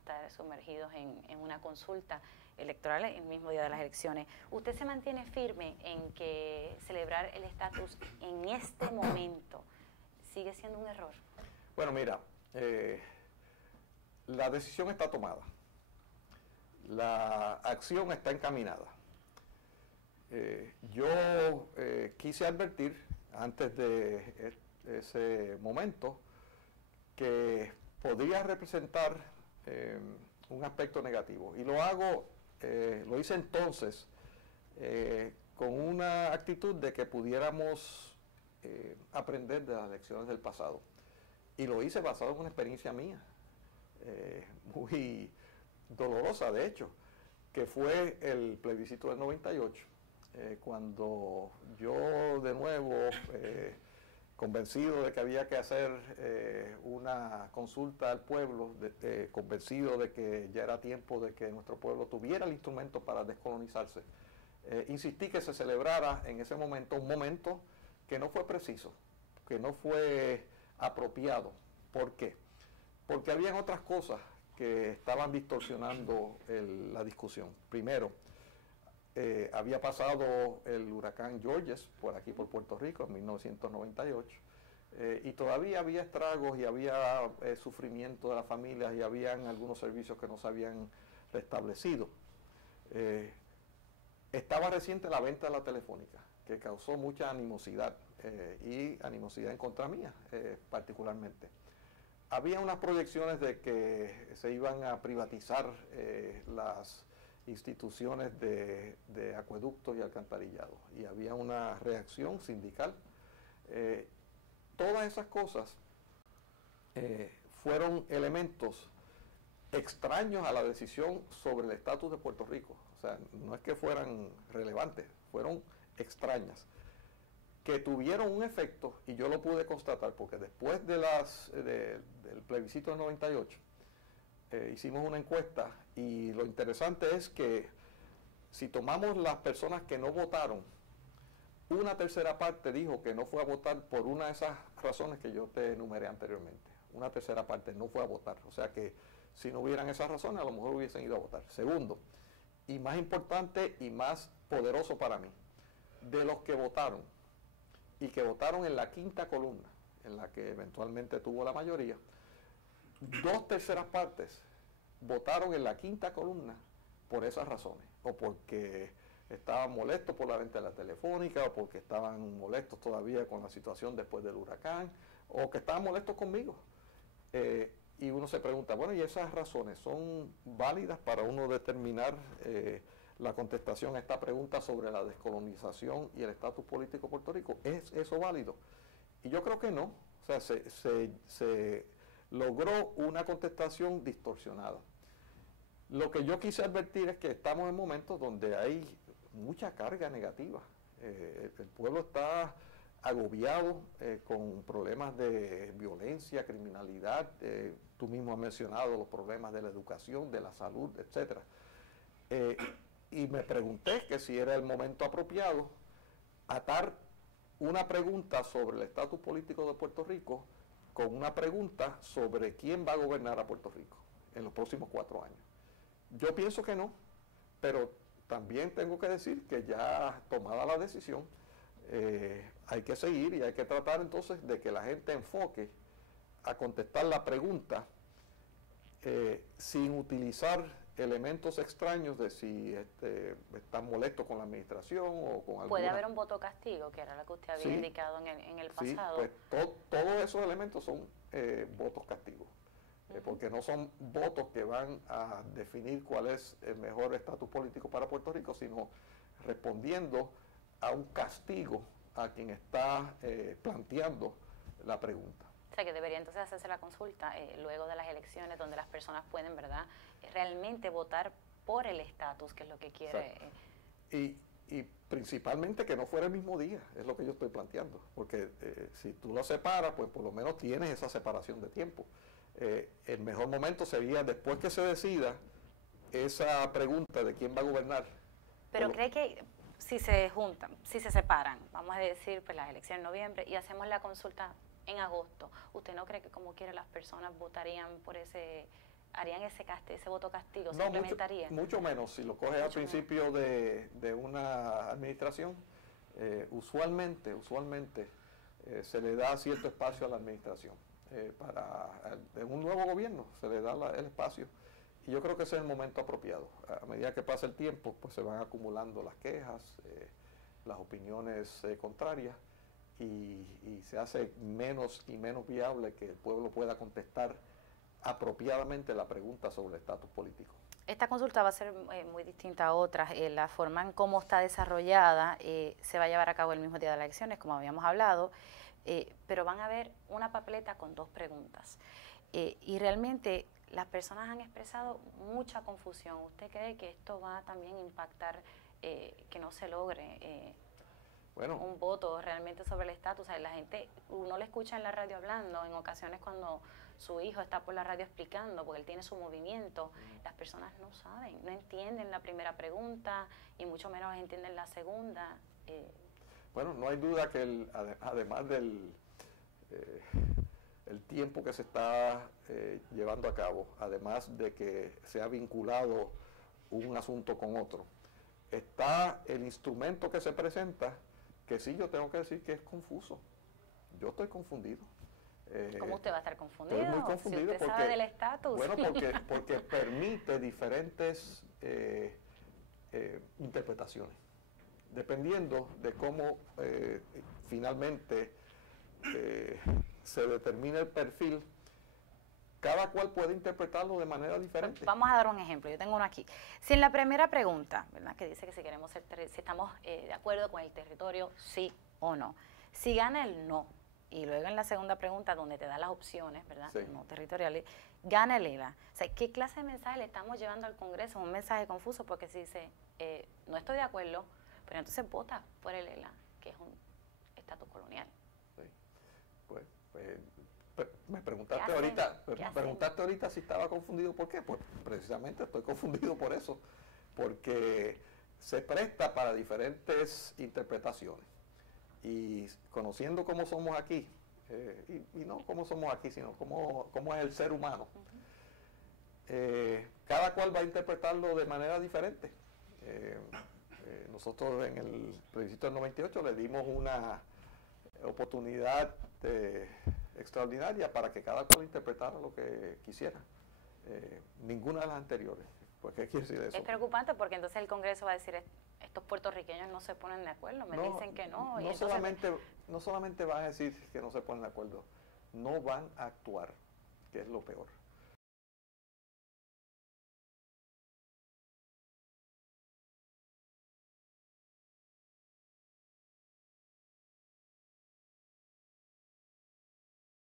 estar sumergidos en una consulta electoral el mismo día de las elecciones. ¿Usted se mantiene firme en que celebrar el estatus en este momento sigue siendo un error? Bueno, mira, la decisión está tomada, la acción está encaminada. Yo quise advertir antes de ese momento que podría representar un aspecto negativo, y lo hice entonces con una actitud de que pudiéramos aprender de las lecciones del pasado, y lo hice basado en una experiencia mía muy dolorosa, de hecho, que fue el plebiscito del 98, cuando yo de nuevo, convencido de que había que hacer una consulta al pueblo, convencido de que ya era tiempo de que nuestro pueblo tuviera el instrumento para descolonizarse, insistí que se celebrara en ese momento un momento que no fue preciso, que no fue apropiado. ¿Por qué? Porque habían otras cosas que estaban distorsionando la discusión. Primero, había pasado el huracán Georges por aquí, por Puerto Rico, en 1998, y todavía había estragos y había sufrimiento de las familias, y habían algunos servicios que no se habían restablecido. Estaba reciente la venta de la telefónica, que causó mucha animosidad, y animosidad en contra mía particularmente. Había unas proyecciones de que se iban a privatizar las instituciones de acueductos y alcantarillado, y había una reacción sindical. Todas esas cosas fueron elementos extraños a la decisión sobre el estatus de Puerto Rico. O sea, no es que fueran relevantes, fueron extrañas, que tuvieron un efecto, y yo lo pude constatar, porque después de del plebiscito del 98, hicimos una encuesta, y lo interesante es que si tomamos las personas que no votaron, una tercera parte dijo que no fue a votar por una de esas razones que yo te enumeré anteriormente. Una tercera parte no fue a votar. O sea que si no hubieran esas razones, a lo mejor hubiesen ido a votar. Segundo, y más importante y más poderoso para mí, de los que votaron, y que votaron en la quinta columna, en la que eventualmente tuvo la mayoría, 2/3 partes votaron en la quinta columna por esas razones, o porque estaban molestos por la venta de la telefónica, o porque estaban molestos todavía con la situación después del huracán, o que estaban molestos conmigo. Y uno se pregunta, bueno, ¿y esas razones son válidas para uno determinar la contestación a esta pregunta sobre la descolonización y el estatus político de Puerto Rico? ¿Es eso válido? Y yo creo que no. O sea, se logró una contestación distorsionada. Lo que yo quise advertir es que estamos en momentos donde hay mucha carga negativa. El pueblo está agobiado con problemas de violencia, criminalidad. Tú mismo has mencionado los problemas de la educación, de la salud, etcétera. Y me pregunté que si era el momento apropiado atar una pregunta sobre el estatus político de Puerto Rico con una pregunta sobre quién va a gobernar a Puerto Rico en los próximos 4 años. Yo pienso que no, pero también tengo que decir que ya tomada la decisión, hay que seguir, y hay que tratar entonces de que la gente enfoque a contestar la pregunta sin utilizar elementos extraños de si están molestos con la administración o con alguna... ¿Puede haber un voto castigo, que era lo que usted había indicado en el pasado? Sí, pues todos esos elementos son votos castigos, porque no son votos que van a definir cuál es el mejor estatus político para Puerto Rico, sino respondiendo a un castigo a quien está planteando la pregunta. O sea, que debería entonces hacerse la consulta luego de las elecciones, donde las personas pueden, ¿verdad?, realmente votar por el estatus, que es lo que quiere. Y principalmente que no fuera el mismo día, es lo que yo estoy planteando, porque si tú lo separas, pues por lo menos tienes esa separación de tiempo. El mejor momento sería después que se decida esa pregunta de quién va a gobernar. Pero cree que si se juntan, si se separan, vamos a decir, pues las elecciones en noviembre, y hacemos la consulta en agosto, ¿usted no cree que como quiera las personas votarían por ese harían ese voto castigo, se No, implementaría. mucho menos. Si lo coges al principio de una administración, usualmente se le da cierto espacio a la administración. En un nuevo gobierno se le da el espacio. Y yo creo que ese es el momento apropiado. A medida que pasa el tiempo, pues se van acumulando las quejas, las opiniones contrarias, y se hace menos y menos viable que el pueblo pueda contestar apropiadamente la pregunta sobre el estatus político. Esta consulta va a ser muy distinta a otras. La forma en cómo está desarrollada se va a llevar a cabo el mismo día de las elecciones, como habíamos hablado, pero van a haber una papeleta con 2 preguntas. Y realmente las personas han expresado mucha confusión. ¿Usted cree que esto va también a impactar que no se logre un voto realmente sobre el estatus? O sea, la gente, uno le escucha en la radio hablando, en ocasiones cuando su hijo está por la radio explicando, porque él tiene su movimiento, las personas no saben, no entienden la primera pregunta y mucho menos entienden la segunda. Bueno, no hay duda que además del el tiempo que se está llevando a cabo, además de que se ha vinculado un asunto con otro, está el instrumento que se presenta, que sí, yo tengo que decir que es confuso. Yo estoy confundido. ¿Cómo usted va a estar confundido? Estoy muy confundido si usted porque, sabe del estatus. Bueno, porque permite diferentes interpretaciones, dependiendo de cómo finalmente se determina el perfil. Cada cual puede interpretarlo de manera diferente. Vamos a dar un ejemplo, yo tengo uno aquí. Si en la primera pregunta, ¿verdad?, que dice que si queremos si estamos de acuerdo con el territorio, sí o no. Si gana el no, y luego en la segunda pregunta, donde te da las opciones, ¿verdad?, sí, no territoriales, gana el ELA. O sea, ¿qué clase de mensaje le estamos llevando al Congreso? Un mensaje confuso, porque si dice, no estoy de acuerdo, pero entonces vota por el ELA, que es un estatus colonial. Sí. Pues me preguntaste ahorita si estaba confundido. ¿Por qué? Pues precisamente estoy confundido por eso, porque se presta para diferentes interpretaciones. Y conociendo cómo somos aquí, y no cómo somos aquí, sino cómo es el ser humano, cada cual va a interpretarlo de manera diferente. Nosotros en el plebiscito del 98 le dimos una oportunidad extraordinaria para que cada cual interpretara lo que quisiera. Ninguna de las anteriores. Pues, ¿qué quiere decir eso? Es preocupante porque entonces el Congreso va a decir, estos puertorriqueños no se ponen de acuerdo, me dicen que no. No solamente van a decir que no se ponen de acuerdo, no van a actuar, que es lo peor.